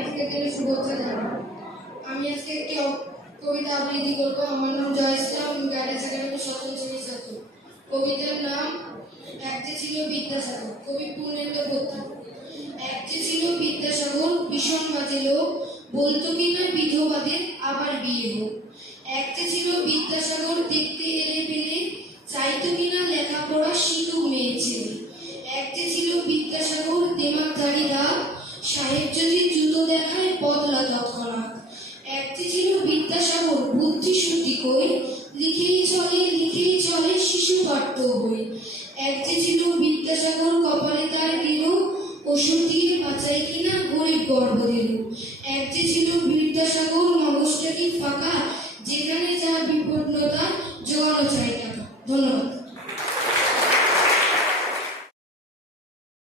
আজকের দিনে শুভেচ্ছা জানাই। আমি আজকে একটি কবিতা আবৃত্তি করব। আমার নাম জয় ইসলাম, আমি গাইডেন্স একাডেমির 7ম শ্রেণীর ছাত্র। কবিতার নাম এক যে ছিল বিদ্যাসাগর। কবি পূর্ণেন্দু ভট্টাচার্য। এক যে ছিল বিদ্যাসাগর, ভীষণ বাজে লোক, বলতো কিনা বিধবাদের আবার বিয়ে হোক। এক যে ছিল বিদ্যাসাগর, দেখতে এলে পেলে, চাইতো কিনা লেখাপড়া শিখুক মেয়ে ছেলে। এক যে ছিল বিদ্যাসাগর, দেমাগধারী রাত, সাহেব যদি জুতো দেখায় বদলা তৎক্ষণাৎ। এক যে ছিল বিদ্যাসাগর, বুদ্ধি শুদ্ধি কই, লিখেই চলে শিশু পাঠ্য বই। এক যে ছিল বিদ্যাসাগর,